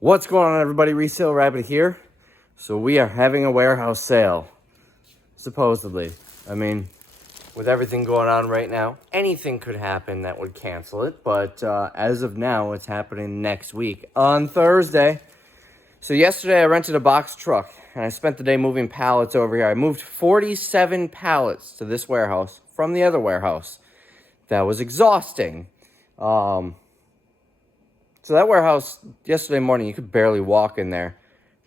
What's going on, everybody? Resale Rabbit here. So we are having a warehouse sale, supposedly. I mean, with everything going on right now, anything could happen that would cancel it. But as of now, it's happening next week on Thursday. So yesterday I rented a box truck and I spent the day moving pallets over here. I moved 47 pallets to this warehouse from the other warehouse. That was exhausting. So that warehouse, yesterday morning, you could barely walk in there.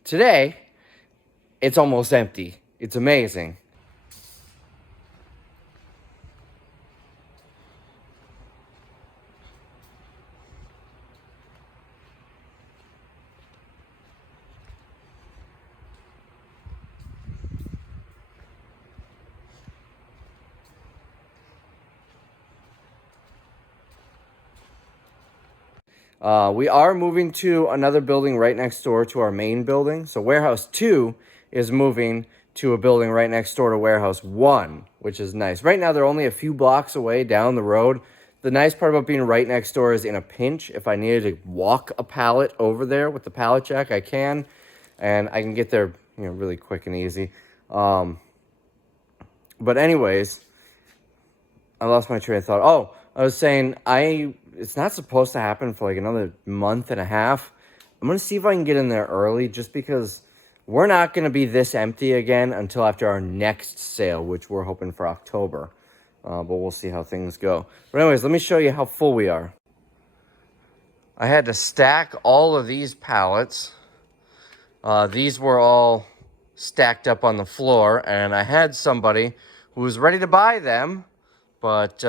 Today, it's almost empty. It's amazing. We are moving to another building right next door to our main building. So Warehouse 2 is moving to a building right next door to Warehouse 1, which is nice. Right now, they're only a few blocks away down the road. The nice part about being right next door is in a pinch, if I needed to walk a pallet over there with the pallet jack, I can. And I can get there, really quick and easy. But anyways, I lost my train of thought. Oh, I was saying it's not supposed to happen for like another month and a half. I'm going to see if I can get in there early just because we're not going to be this empty again until after our next sale, which we're hoping for October. But we'll see how things go. But anyways, let me show you how full we are. I had to stack all of these pallets. These were all stacked up on the floor, and I had somebody who was ready to buy them, but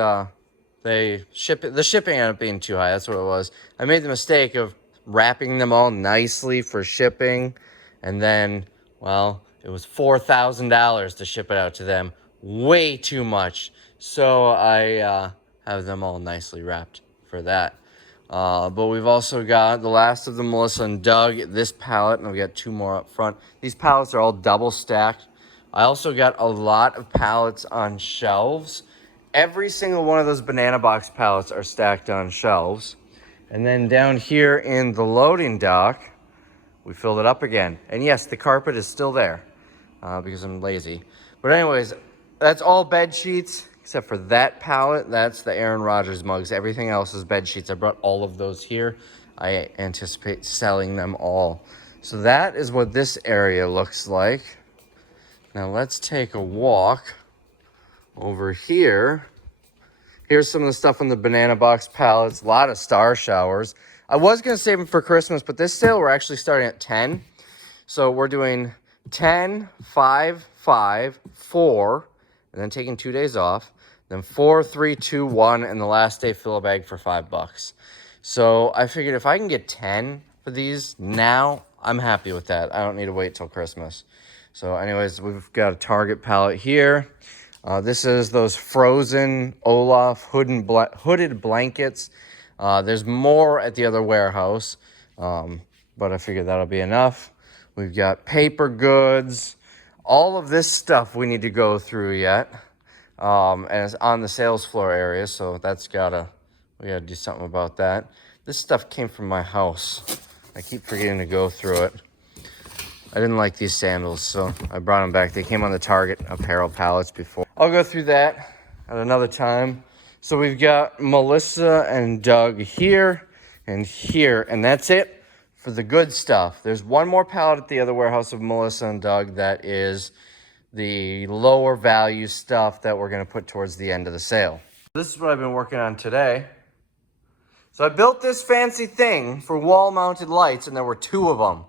the shipping ended up being too high. That's what it was. I made the mistake of wrapping them all nicely for shipping, and then, well, it was $4,000 to ship it out to them. Way too much. So I have them all nicely wrapped for that. But we've also got the last of the Melissa and Doug, this pallet, and we got two more up front. These pallets are all double stacked. I also got a lot of pallets on shelves. Every single one of those banana box pallets are stacked on shelves. And then down here in the loading dock, we filled it up again. And yes, the carpet is still there because I'm lazy. But anyways, that's all bed sheets except for that pallet. That's the Aaron Rodgers mugs. Everything else is bed sheets. I brought all of those here. I anticipate selling them all. So that is what this area looks like. Now let's take a walk over here. Here's some of the stuff on the banana box pallets. A lot of star showers. I was going to save them for Christmas, but this sale we're actually starting at 10. So we're doing 10, 5, 5, 4, and then taking 2 days off. Then 4, 3, 2, 1, and the last day fill a bag for $5. So I figured if I can get 10 for these now, I'm happy with that. I don't need to wait till Christmas. So anyways, we've got a Target pallet here. This is those frozen Olaf hooded blankets. There's more at the other warehouse, but I figured that'll be enough. We've got paper goods. All of this stuff we need to go through yet. And it's on the sales floor area, so we gotta do something about that. This stuff came from my house. I keep forgetting to go through it. I didn't like these sandals, so I brought them back. They came on the Target apparel pallets before. I'll go through that at another time. So we've got Melissa and Doug here and here, and that's it for the good stuff. There's one more pallet at the other warehouse of Melissa and Doug that is the lower value stuff that we're going to put towards the end of the sale. This is what I've been working on today. So I built this fancy thing for wall-mounted lights, and there were two of them.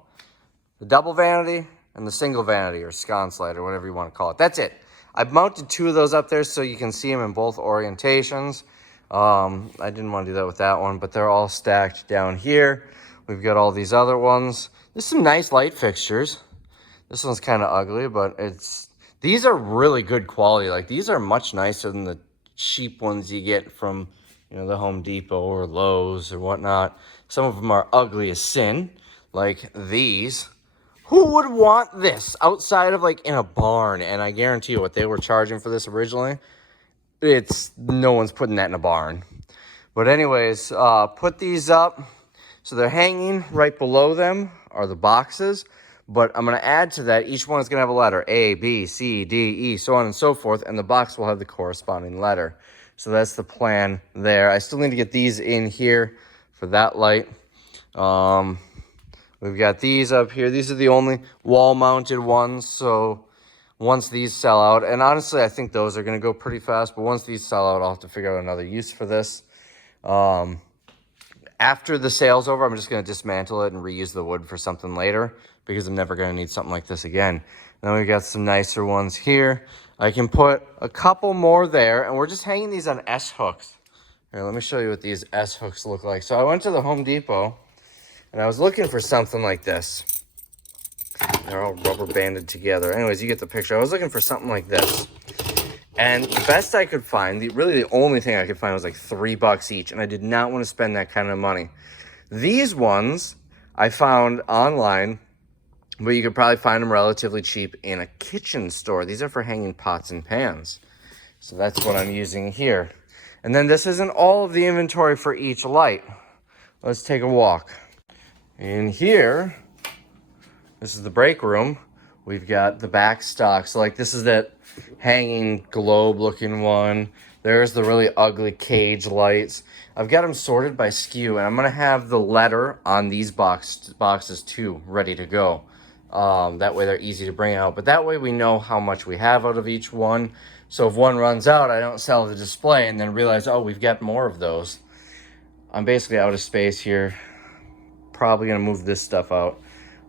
The double vanity and the single vanity, or sconce light, or whatever you want to call it. That's it. I've mounted two of those up there so you can see them in both orientations. I didn't want to do that with that one, but they're all stacked down here. We've got all these other ones. There's some nice light fixtures. This one's kind of ugly, but these are really good quality. Like, these are much nicer than the cheap ones you get from, the Home Depot or Lowe's or whatnot. Some of them are ugly as sin, like these. Who would want this outside of like in a barn? And I guarantee you what they were charging for this originally, no one's putting that in a barn. But anyways, put these up. So they're hanging right below them are the boxes, but I'm going to add to that. Each one is going to have a letter, A, B, C, D, E, so on and so forth, and the box will have the corresponding letter. So that's the plan there. I still need to get these in here for that light. We've got these up here. These are the only wall-mounted ones, so once these sell out, and honestly, I think those are going to go pretty fast, but once these sell out, I'll have to figure out another use for this. After the sale's over, I'm just going to dismantle it and reuse the wood for something later because I'm never going to need something like this again. And then we've got some nicer ones here. I can put a couple more there, and we're just hanging these on S-hooks. Here, let me show you what these S-hooks look like. So I went to the Home Depot, and I was looking for something like this. They're all rubber banded together. Anyways, you get the picture. I was looking for something like this. And the best I could find, really the only thing I could find was like $3 each. And I did not want to spend that kind of money. These ones I found online, but you could probably find them relatively cheap in a kitchen store. These are for hanging pots and pans. So that's what I'm using here. And then this isn't all of the inventory for each light. Let's take a walk. In here, this is the break room. We've got the backstock. So like this is that hanging globe looking one. There's the really ugly cage lights. I've got them sorted by SKU, and I'm going to have the letter on these boxes too ready to go. That way they're easy to bring out. But that way we know how much we have out of each one. So if one runs out, I don't sell the display and then realize, oh, we've got more of those. I'm basically out of space here. Probably going to move this stuff out.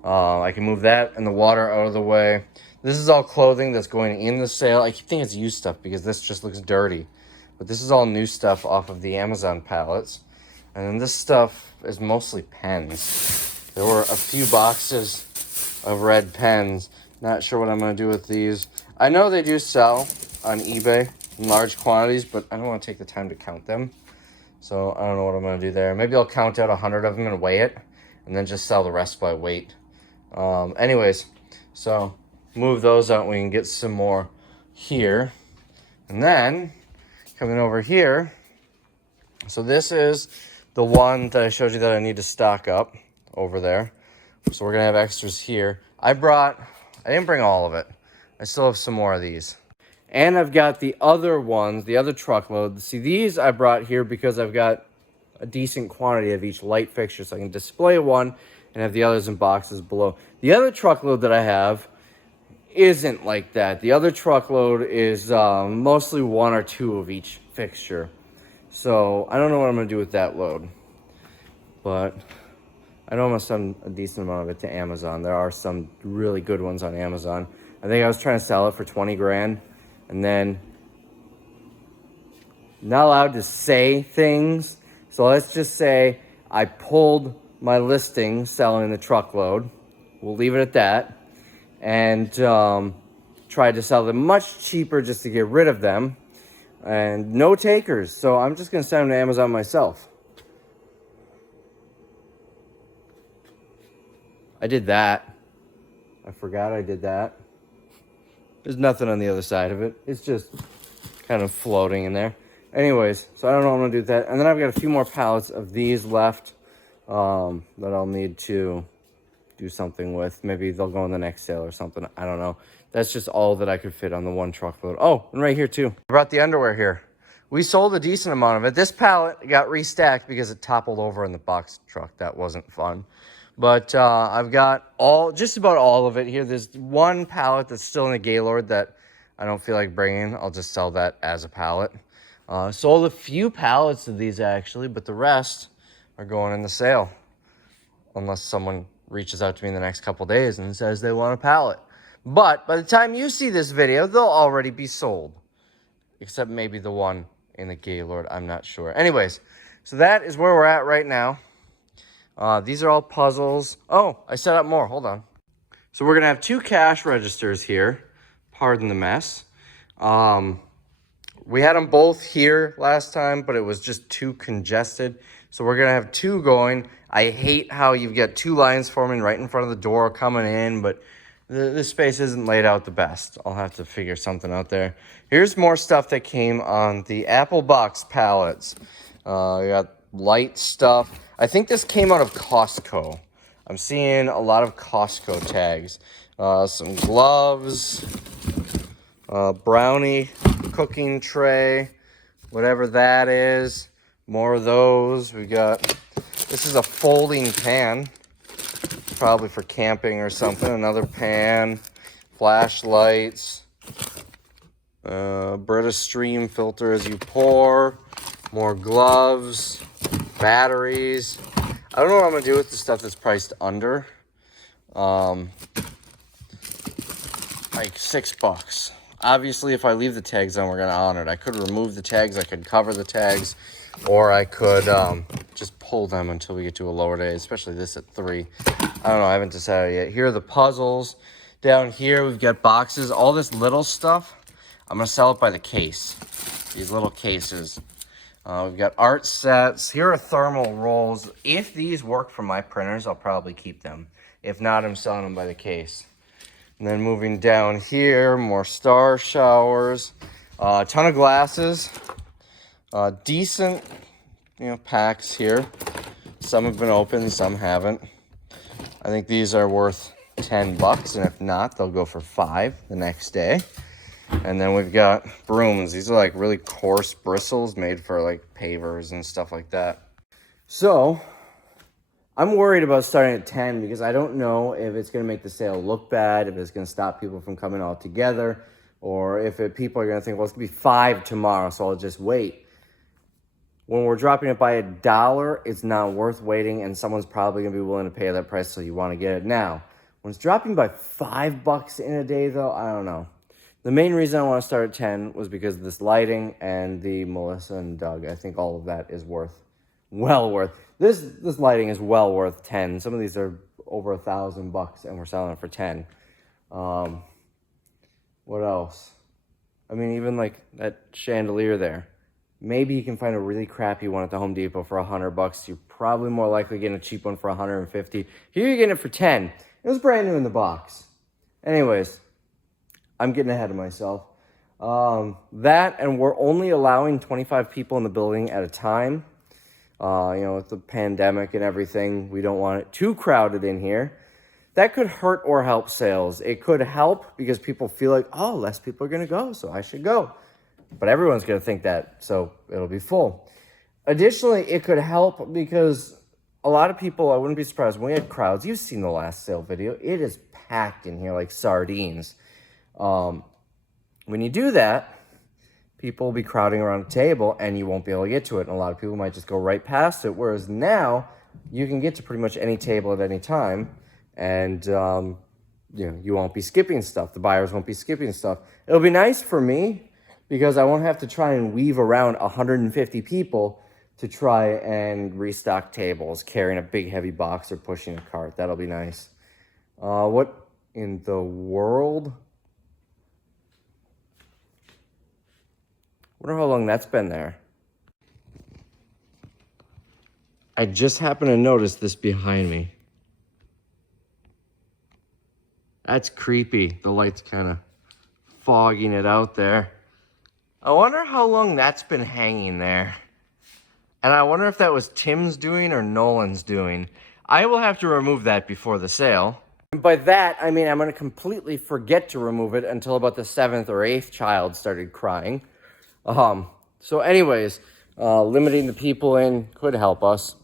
I can move that and the water out of the way. This is all clothing that's going in the sale. I keep thinking it's used stuff because this just looks dirty. But this is all new stuff off of the Amazon pallets. And then this stuff is mostly pens. There were a few boxes of red pens. Not sure what I'm going to do with these. I know they do sell on eBay in large quantities, but I don't want to take the time to count them. So I don't know what I'm going to do there. Maybe I'll count out 100 of them and weigh it, and then just sell the rest by weight. Anyways, so move those out and we can get some more here. And then coming over here, so this is the one that I showed you that I need to stock up over there. So we're gonna have extras here. I didn't bring all of it. I still have some more of these. And I've got the other ones, the other truckload. See, these I brought here because I've got a decent quantity of each light fixture, so I can display one and have the others in boxes below. The other truckload that I have isn't like that. The other truckload is mostly one or two of each fixture. So I don't know what I'm going to do with that load. But I know I'm going to send a decent amount of it to Amazon. There are some really good ones on Amazon. I think I was trying to sell it for 20 grand. And then not allowed to say things. So let's just say I pulled my listing selling the truckload. We'll leave it at that. And tried to sell them much cheaper just to get rid of them. And no takers. So I'm just going to send them to Amazon myself. I did that. I forgot I did that. There's nothing on the other side of it. It's just kind of floating in there. Anyways, so I don't know what I'm going to do with that. And then I've got a few more pallets of these left that I'll need to do something with. Maybe they'll go in the next sale or something. I don't know. That's just all that I could fit on the one truckload. Oh, and right here too. I brought the underwear here. We sold a decent amount of it. This pallet got restacked because it toppled over in the box truck. That wasn't fun. But I've got just about all of it here. There's one pallet that's still in the Gaylord that I don't feel like bringing. I'll just sell that as a pallet. Sold a few pallets of these actually, but the rest are going in the sale. Unless someone reaches out to me in the next couple days and says they want a pallet. But by the time you see this video, they'll already be sold. Except maybe the one in the Gaylord, I'm not sure. Anyways, so that is where we're at right now. These are all puzzles. Oh, I set up more. Hold on. So we're going to have 2 cash registers here. Pardon the mess. We had them both here last time, but it was just too congested. So we're going to have 2 going. I hate how you've got 2 lines forming right in front of the door coming in, but the space isn't laid out the best. I'll have to figure something out there. Here's more stuff that came on the Apple Box pallets. We got light stuff. I think this came out of Costco. I'm seeing a lot of Costco tags. Some gloves, brownie cooking tray, whatever that is. More of those. We got, this is a folding pan, probably for camping or something. Another pan, flashlights, Brita stream filter as you pour, more gloves, batteries. I don't know what I'm gonna do with the stuff that's priced under like $6. Obviously, if I leave the tags on, we're gonna honor it. I could remove the tags, I could cover the tags, or I could just pull them until we get to a lower day, especially this at 3. I don't know, I haven't decided yet. Here are the puzzles. Down here, we've got boxes. All this little stuff, I'm gonna sell it by the case. These little cases. We've got art sets. Here are thermal rolls. If these work for my printers, I'll probably keep them. If not, I'm selling them by the case. And then moving down here, more star showers. A ton of glasses. Decent, packs here. Some have been opened, some haven't. I think these are worth $10, and if not, they'll go for $5 the next day. And then we've got brooms. These are like really coarse bristles made for like pavers and stuff like that. So I'm worried about starting at 10 because I don't know if it's going to make the sale look bad, if it's going to stop people from coming all together, or if people are going to think, well, it's going to be 5 tomorrow, so I'll just wait. When we're dropping it by $1, it's not worth waiting, and someone's probably going to be willing to pay that price, so you want to get it now. When it's dropping by $5 in a day, though, I don't know. The main reason I want to start at 10 was because of this lighting and the Melissa and Doug. I think all of that is well worth. This lighting is well worth 10. Some of these are over $1,000 and we're selling it for 10. What else? I mean, even like that chandelier there. Maybe you can find a really crappy one at the Home Depot for $100. You're probably more likely getting a cheap one for $150. Here you're getting it for 10. It was brand new in the box. Anyways, I'm getting ahead of myself. That, and we're only allowing 25 people in the building at a time. With the pandemic and everything, we don't want it too crowded in here. That could hurt or help sales. It could help because people feel like, oh, less people are going to go, so I should go. But everyone's going to think that, so it'll be full. Additionally, it could help because a lot of people, I wouldn't be surprised, when we had crowds, you've seen the last sale video, it is packed in here like sardines. When you do that, people will be crowding around a table and you won't be able to get to it. And a lot of people might just go right past it. Whereas now you can get to pretty much any table at any time. And, you won't be skipping stuff. The buyers won't be skipping stuff. It'll be nice for me because I won't have to try and weave around 150 people to try and restock tables, carrying a big heavy box or pushing a cart. That'll be nice. What in the world? Wonder how long that's been there. I just happened to notice this behind me. That's creepy. The light's kind of fogging it out there. I wonder how long that's been hanging there. And I wonder if that was Tim's doing or Nolan's doing. I will have to remove that before the sale. And by that, I mean I'm going to completely forget to remove it until about the 7th or 8th child started crying. So anyways, limiting the people in could help us.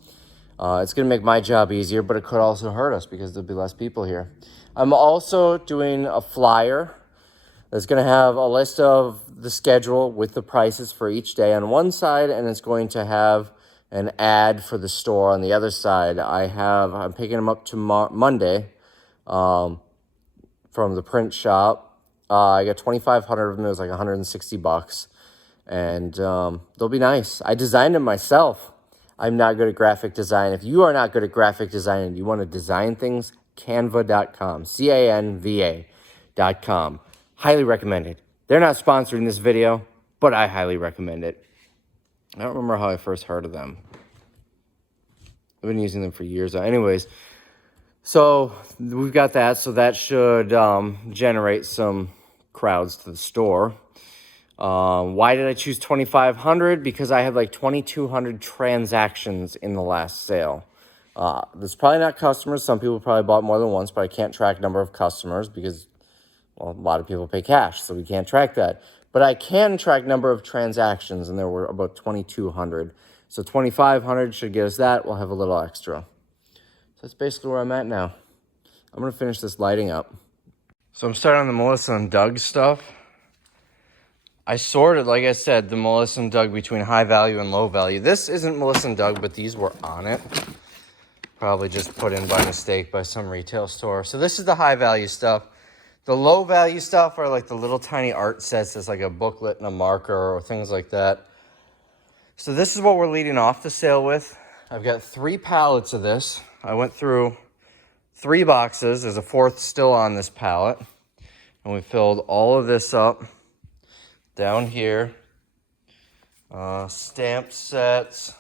It's going to make my job easier, but it could also hurt us because there'll be less people here. I'm also doing a flyer that's going to have a list of the schedule with the prices for each day on one side, and it's going to have an ad for the store on the other side. I'm picking them up Monday from the print shop. I got 2,500 of them. It was like $160. And they'll be nice. I designed them myself. I'm not good at graphic design. If you are not good at graphic design and you want to design things, canva.com, canva.com. Highly recommended. They're not sponsoring this video, but I highly recommend it. I don't remember how I first heard of them. I've been using them for years. Anyways, so we've got that. So that should generate some crowds to the store. Why did I choose 2,500? Because I had like 2,200 transactions in the last sale. There's probably not customers. Some people probably bought more than once, but I can't track number of customers because, well, a lot of people pay cash, so we can't track that. But I can track number of transactions, and there were about 2,200. So 2,500 should get us that. We'll have a little extra. So that's basically where I'm at now. I'm going to finish this lighting up. So I'm starting on the Melissa and Doug stuff. I sorted, like I said, the Melissa and Doug between high value and low value. This isn't Melissa and Doug, but these were on it. Probably just put in by mistake by some retail store. So this is the high value stuff. The low value stuff are like the little tiny art sets. There's like a booklet and a marker or things like that. So this is what we're leading off the sale with. I've got 3 pallets of this. I went through 3 boxes. There's a 4th still on this pallet. And we filled all of this up down here. Stamp sets.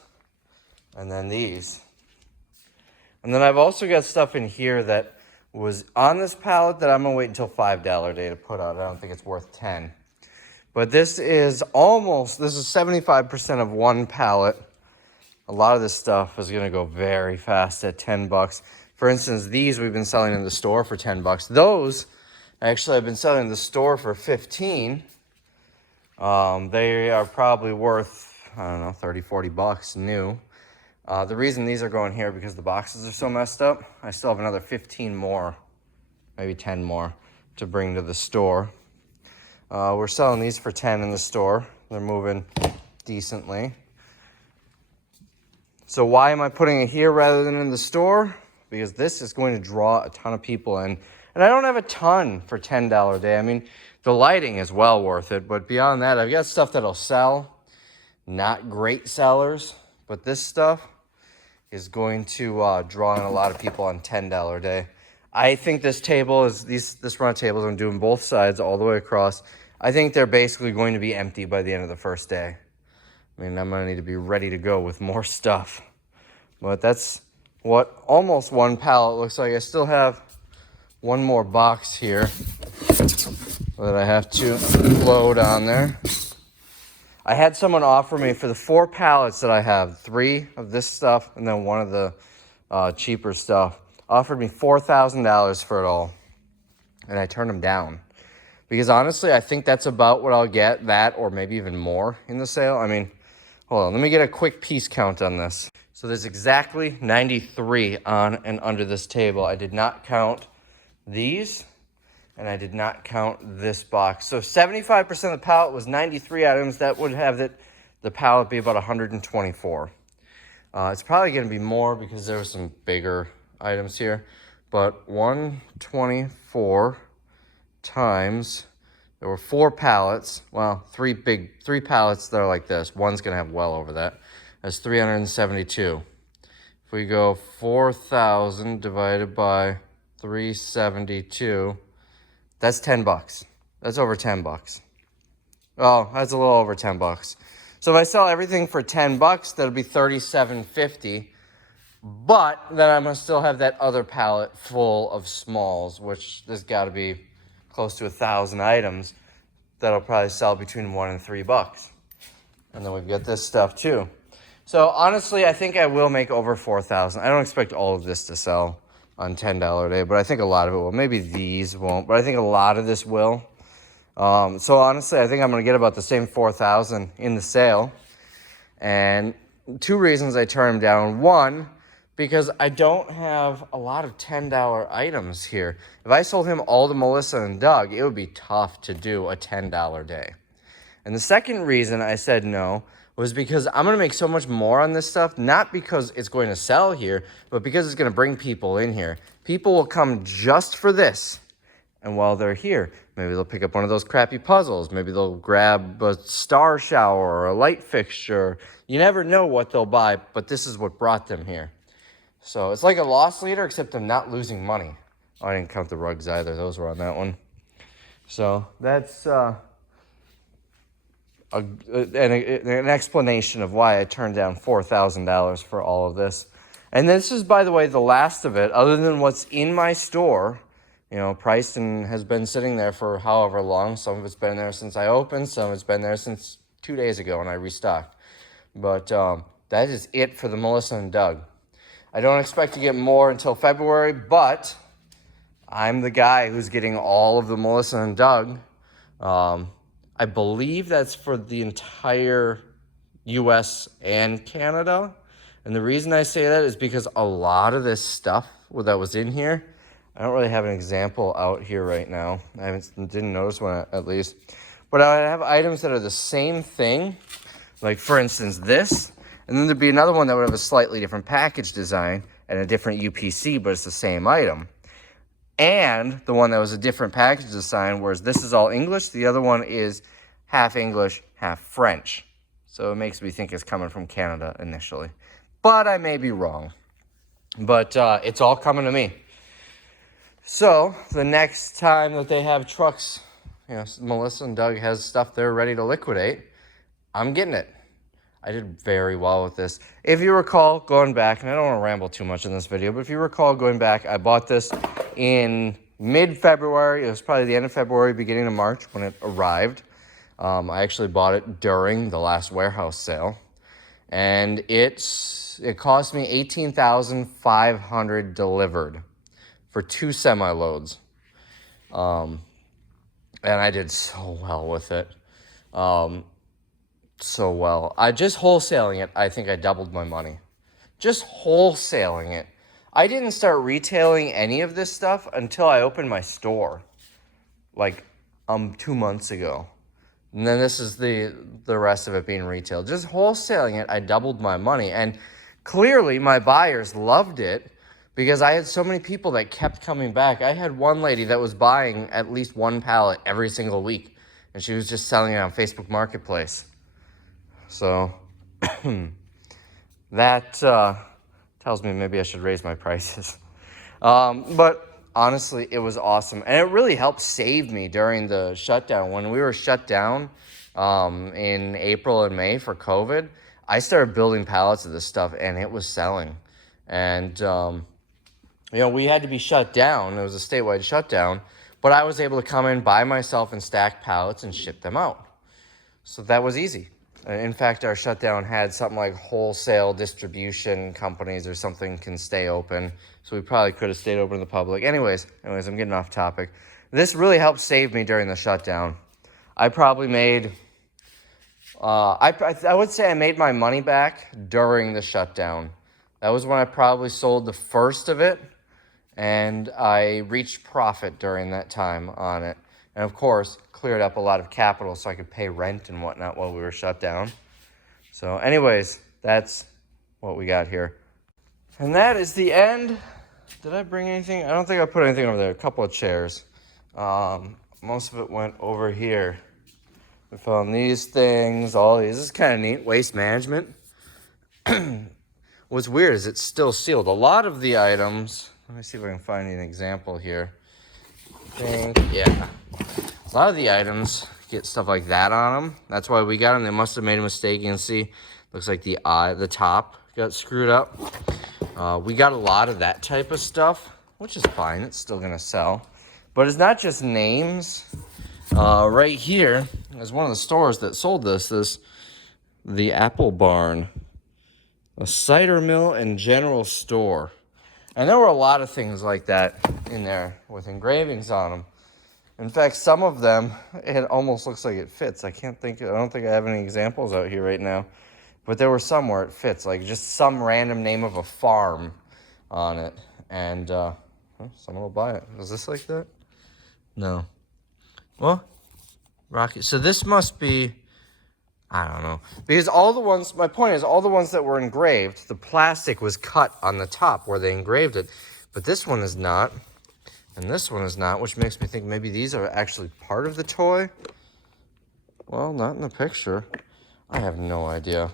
And then these. And then I've also got stuff in here that was on this pallet that I'm going to wait until $5 day to put out. I don't think it's worth 10. But this is 75% of one pallet. A lot of this stuff is going to go very fast at 10 bucks. For instance, these we've been selling in the store for 10 bucks. Those, actually, I've been selling in the store for 15. They are probably worth, I don't know, 30, 40 bucks new. The reason these are going here because the boxes are so messed up. I still have another 15 more, maybe 10 more to bring to the store. We're selling these for 10 in the store. They're moving decently. So why am I putting it here rather than in the store? Because this is going to draw a ton of people in. And I don't have a ton for $10 a day. I mean, the lighting is well worth it. But beyond that, I've got stuff that'll sell. Not great sellers. But this stuff is going to draw in a lot of people on $10 a day. I think this table is, this run of tables, I'm doing both sides all the way across. I think they're basically going to be empty by the end of the first day. I mean, I'm going to need to be ready to go with more stuff. But that's what almost one pallet looks like. I still have one more box here that I have to load on there. I had someone offer me for the 4 pallets that I have, 3 of this stuff and then 1 of the cheaper stuff, offered me $4,000 for it all. And I turned them down. Because honestly, I think that's about what I'll get, that or maybe even more in the sale. I mean, hold on, let me get a quick piece count on this. So there's exactly 93 on and under this table. I did not count these, and I did not count this box. So 75% of the pallet was 93 items. That would have the pallet be about 124. It's probably going to be more because there were some bigger items here. But 124 times, there were 4 pallets. Well, 3 pallets that are like this. One's going to have well over that. That's 372. If we go 4,000 divided by 372, that's 10 bucks. That's over 10 bucks. Oh, that's a little over 10 bucks. So if I sell everything for 10 bucks, that'll be $37.50. But then I'm going to still have that other pallet full of smalls, which there's got to be close to 1,000 items that'll probably sell between 1 and 3 bucks. And then we've got this stuff too. So honestly, I think I will make over 4,000. I don't expect all of this to sell on $10 a day, but I think a lot of it will. Maybe these won't, but I think a lot of this will. So honestly, I think I'm going to get about the same 4,000 in the sale. And 2 reasons I turn them down. 1, because I don't have a lot of $10 items here. If I sold him all the Melissa and Doug, it would be tough to do a $10 day. And the second reason I said no was because I'm going to make so much more on this stuff, not because it's going to sell here, but because it's going to bring people in here. People will come just for this. And while they're here, maybe they'll pick up one of those crappy puzzles. Maybe they'll grab a star shower or a light fixture. You never know what they'll buy, but this is what brought them here. So it's like a loss leader, except I'm not losing money. Oh, I didn't count the rugs either. Those were on that one. So that's an explanation of why I turned down $4,000 for all of this. And this is, by the way, the last of it, other than what's in my store, priced and has been sitting there for however long. Some of it's been there since I opened. Some of it's been there since 2 days ago when I restocked. But that is it for the Melissa and Doug. I don't expect to get more until February, but I'm the guy who's getting all of the Melissa and Doug. I believe that's for the entire US and Canada. And the reason I say that is because a lot of this stuff that was in here, I don't really have an example out here right now. I didn't notice one at least. But I have items that are the same thing. Like, for instance, this. And then there'd be another one that would have a slightly different package design and a different UPC, but it's the same item. And the one that was a different package design, whereas this is all English, the other one is half English, half French. So it makes me think it's coming from Canada initially. But I may be wrong. But it's all coming to me. So the next time that they have trucks, Melissa and Doug has stuff they're ready to liquidate, I'm getting it. I did very well with this. If you recall, going back, and I don't want to ramble too much in this video, but if you recall going back, I bought this in mid-February. It was probably the end of February, beginning of March when it arrived. I actually bought it during the last warehouse sale. And it cost me $18,500 delivered for 2 semi-loads. And I did so well with it. So well. I just wholesaling it, I think I doubled my money. Just wholesaling it. I didn't start retailing any of this stuff until I opened my store. Like 2 months ago. And then this is the rest of it being retail. Just wholesaling it, I doubled my money. And clearly my buyers loved it because I had so many people that kept coming back. I had one lady that was buying at least one pallet every single week. And she was just selling it on Facebook Marketplace. So that tells me maybe I should raise my prices. But honestly, it was awesome. And it really helped save me during the shutdown. When we were shut down in April and May for COVID, I started building pallets of this stuff, and it was selling. And, we had to be shut down. It was a statewide shutdown. But I was able to come in by myself and stack pallets and ship them out. So that was easy. In fact, our shutdown had something like wholesale distribution companies or something can stay open. So we probably could have stayed open to the public. Anyways, I'm getting off topic. This really helped save me during the shutdown. I probably made, I would say I made my money back during the shutdown. That was when I probably sold the first of it. And I reached profit during that time on it. And of course, cleared up a lot of capital so I could pay rent and whatnot while we were shut down. So anyways, that's what we got here. And that is the end. Did I bring anything? I don't think I put anything over there. A couple of chairs. Most of it went over here. We found these things, all these. This is kind of neat. Waste management. What's weird is it's still sealed. A lot of the items, let me see if I can find an example here. Yeah. A lot of the items get stuff like that on them. That's why we got them. They must have made a mistake. You can see, looks like the top got screwed up. We got a lot of that type of stuff, which is fine. It's still going to sell. But it's not just names. Right here is one of the stores that sold this the Apple Barn. A cider mill and general store. And there were a lot of things like that in there with engravings on them. In fact, some of them, it almost looks like it fits. I don't think I have any examples out here right now. But there were some where it fits, like just some random name of a farm on it. And someone will buy it. Is this like that? No. Well, Rocky. So this must be, I don't know. Because all the ones, my point is, all the ones that were engraved, the plastic was cut on the top where they engraved it. But this one is not. And this one is not, which makes me think maybe these are actually part of the toy. Well, not in the picture. I have no idea.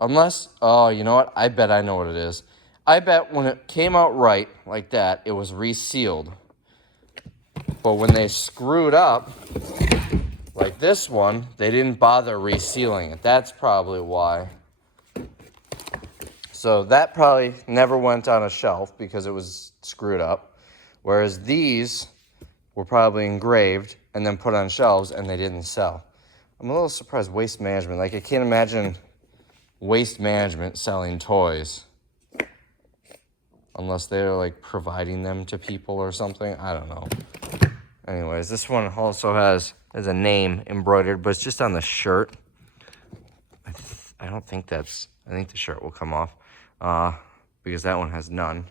Unless, oh, you know what? I bet I know what it is. I bet when it came out right, like that, it was resealed. But when they screwed up, like this one, they didn't bother resealing it. That's probably why. So that probably never went on a shelf because it was screwed up. Whereas these were probably engraved and then put on shelves and they didn't sell. I'm a little surprised Waste Management. Like, I can't imagine Waste Management selling toys unless they're like providing them to people or something. I don't know. Anyways, this one also has a name embroidered, but it's just on the shirt. I don't think that's, I think the shirt will come off because that one has none.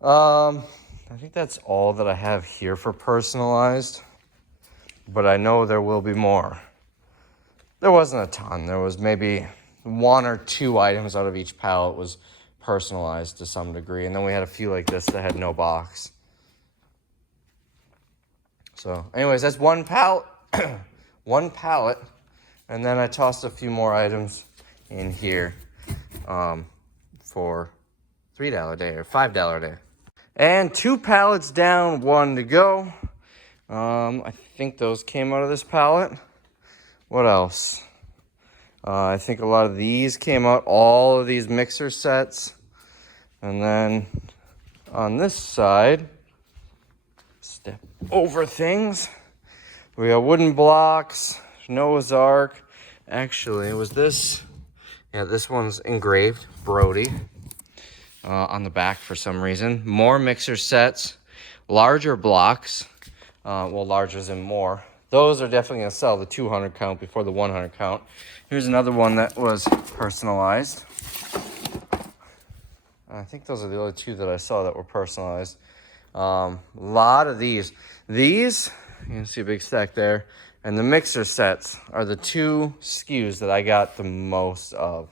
I think that's all that I have here for personalized, but I know there will be more. There wasn't a ton. There was maybe 1 or 2 items out of each pallet was personalized to some degree, and then we had a few like this that had no box. So anyways, that's one pallet, one pallet, and then I tossed a few more items in here for $3 a day or $5 a day. And 2 pallets down, 1 to go. I think those came out of this pallet. What else? I think a lot of these came out, all of these mixer sets. And then on this side, step over things, we got wooden blocks, Noah's Ark. Actually, was this? Yeah, this one's engraved, Brody, on the back for some reason. More mixer sets, larger blocks. Well, larger than more. Those are definitely going to sell the 200 count before the 100 count. Here's another one that was personalized. I think those are the only 2 that I saw that were personalized. A lot of these. These, you can see a big stack there. And the mixer sets are the 2 SKUs that I got the most of.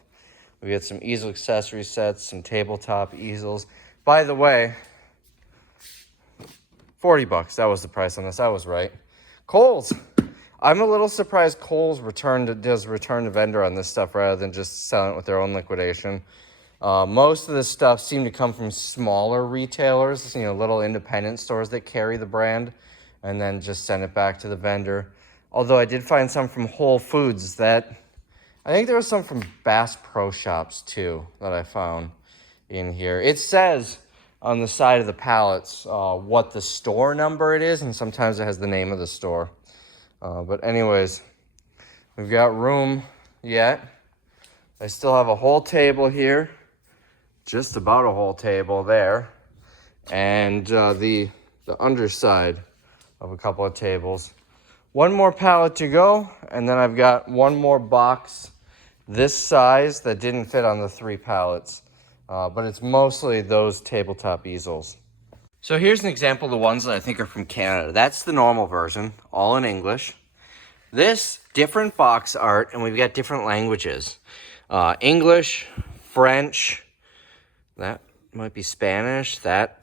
We got some easel accessory sets, some tabletop easels. By the way, $40. That was the price on this. I was right. Kohl's. I'm a little surprised Kohl's does return to vendor on this stuff rather than just selling it with their own liquidation. Most of this stuff seemed to come from smaller retailers, little independent stores that carry the brand and then just send it back to the vendor. Although I did find some from Whole Foods that, I think there was some from Bass Pro Shops too that I found in here. It says on the side of the pallets what the store number it is, and sometimes it has the name of the store. But anyways, we've got room yet. I still have a whole table here, just about a whole table there, and the underside of a couple of tables. 1 more pallet to go, and then I've got 1 more box this size that didn't fit on the 3 pallets. But it's mostly those tabletop easels. So here's an example of the ones that I think are from Canada. That's the normal version, all in English. This, different box art, and we've got different languages. English, French, that might be Spanish, that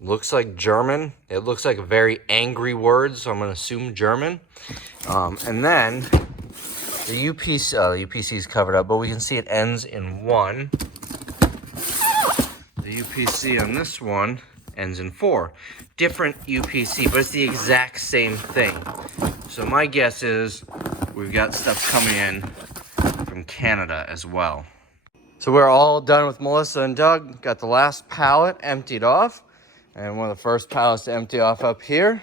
looks like German. It looks like a very angry word, so I'm going to assume German. And then the UPC is covered up, but we can see it ends in 1. The UPC on this one ends in 4. Different UPC, but it's the exact same thing. So my guess is we've got stuff coming in from Canada as well. So we're all done with Melissa and Doug. Got the last pallet emptied off. And one of the first pallets to empty off up here.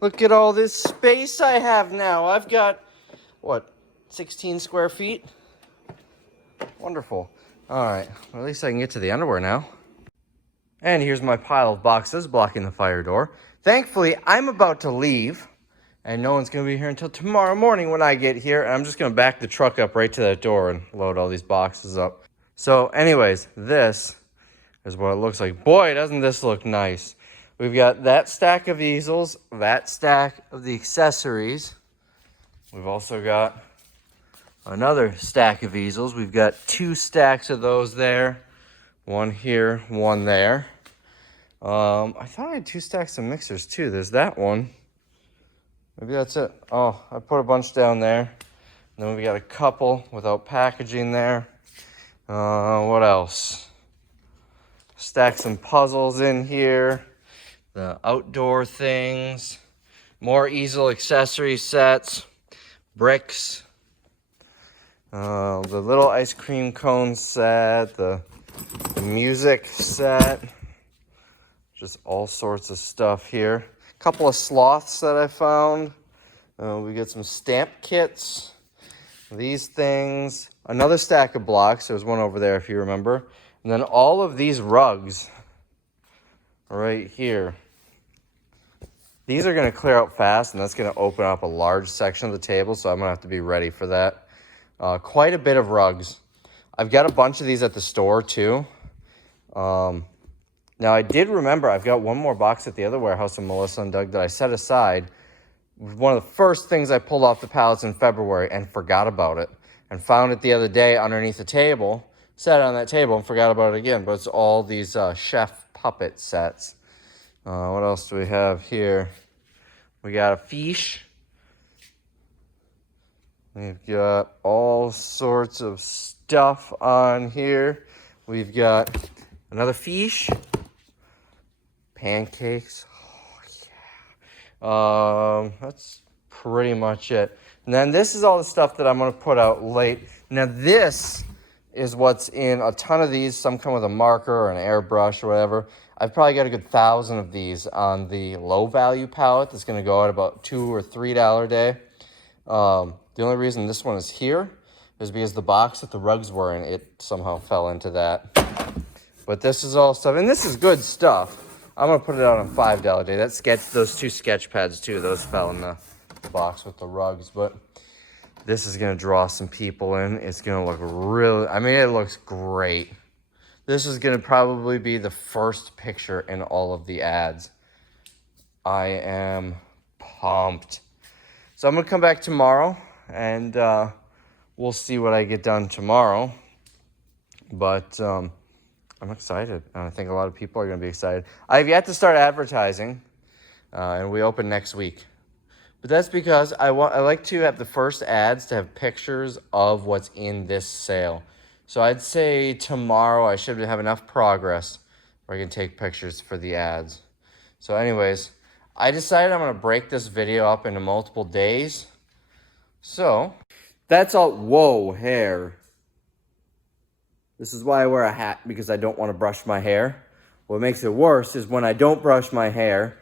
Look at all this space I have now. I've got, 16 square feet? Wonderful. All right, well, at least I can get to the underwear now. And here's my pile of boxes blocking the fire door. Thankfully, I'm about to leave, and no one's going to be here until tomorrow morning when I get here. And I'm just going to back the truck up right to that door and load all these boxes up. So anyways, this is what it looks like. Boy, doesn't this look nice. We've got that stack of easels, that stack of the accessories. We've also got another stack of easels. We've got 2 stacks of those there. 1 here, 1 there. I thought I had 2 stacks of mixers too. There's that one. Maybe that's it. Oh, I put a bunch down there. And then we got a couple without packaging there. What else? Stack some puzzles in here. The outdoor things. More easel accessory sets. Bricks. The little ice cream cone set. The music set. Just all sorts of stuff here. A couple of sloths that I found. We get some stamp kits. These things. Another stack of blocks. There's one over there if you remember. And then all of these rugs right here. These are going to clear out fast, and that's going to open up a large section of the table, so I'm going to have to be ready for that. Quite a bit of rugs. I've got a bunch of these at the store, too. Now, I did remember I've got one more box at the other warehouse in Melissa and Doug that I set aside. One of the first things I pulled off the pallets in February and forgot about it. And found it the other day underneath the table. Sat on that table and forgot about it again. But it's all these chef puppet sets. What else do we have here? We got a fish. We've got all sorts of stuff on here. We've got another fish. Pancakes. Oh, yeah. That's pretty much it. And then this is all the stuff that I'm going to put out late. Now this is what's in a ton of these. Some come with a marker or an airbrush or whatever. I've probably got a good 1,000 of these on the low value palette that's going to go at about $2 or $3 a day. The only reason this one is here is because the box that the rugs were in, it somehow fell into that. But this is all stuff, and this is good stuff. I'm going to put it out on $5 a day. Those two sketch pads too, those fell in the box with the rugs. But this is going to draw some people in. It's going to look really, I mean, it looks great. This is going to probably be the first picture in all of the ads. I am pumped. So I'm going to come back tomorrow, and we'll see what I get done tomorrow. But I'm excited, and I think a lot of people are going to be excited. I have yet to start advertising, and we open next week. But that's because I like to have the first ads to have pictures of what's in this sale. So I'd say tomorrow I should have enough progress where I can take pictures for the ads. So anyways, I decided I'm going to break this video up into multiple days. So that's all. Whoa, hair. This is why I wear a hat, because I don't want to brush my hair. What makes it worse is when I don't brush my hair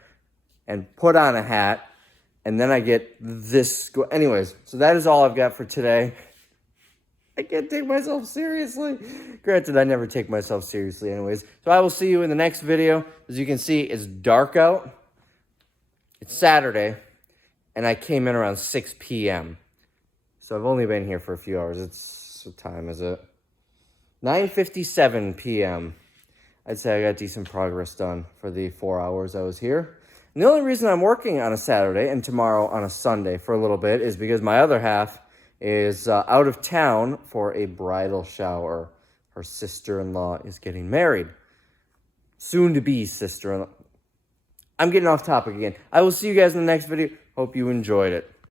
and put on a hat, and then I get this. Anyways, so that is all I've got for today. I can't take myself seriously. Granted, I never take myself seriously anyways. So I will see you in the next video. As you can see, it's dark out. It's Saturday, and I came in around 6 p.m. So I've only been here for a few hours. What time is it? 9:57 p.m. I'd say I got decent progress done for the 4 hours I was here. And the only reason I'm working on a Saturday and tomorrow on a Sunday for a little bit is because my other half is out of town for a bridal shower. Her sister-in-law is getting married. Soon-to-be sister-in-law. I'm getting off topic again. I will see you guys in the next video. Hope you enjoyed it.